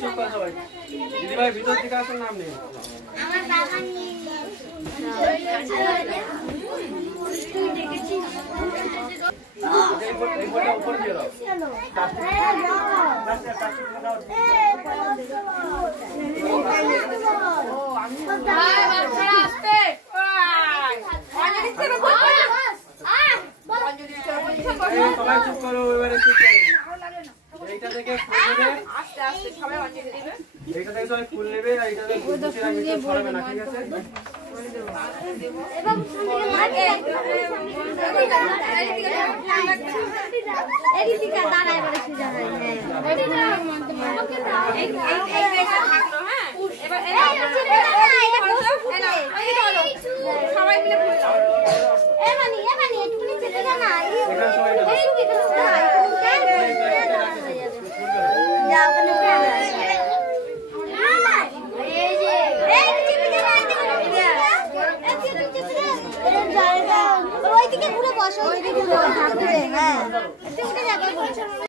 চুপ কর সবাই। দিদিভাই ভিতর থেকে আসুন, নাম নেই। আমার বাবা নেই। উপর দিয়ে দাও। সবাই চুপ করো, এবারে চুপ করো। এইটা থেকে ফুল নেবে, আস্তে আস্তে সবাই অঞ্জলি দিবে। এইটা থেকে সবাই ফুল নেবে, আর এইটা থেকে ফুল দিয়ে ছড়াবে না, ঠিক আছে? এবং এদিকে দাঁড়ায় বলে সুজা হয়। সবাই মিলে ফুল দাও। এবানি একটু নিচে দাও না। ওইদিকে ঘুরে বসো, ওইদিকে ঘুরে বসো। হ্যাঁ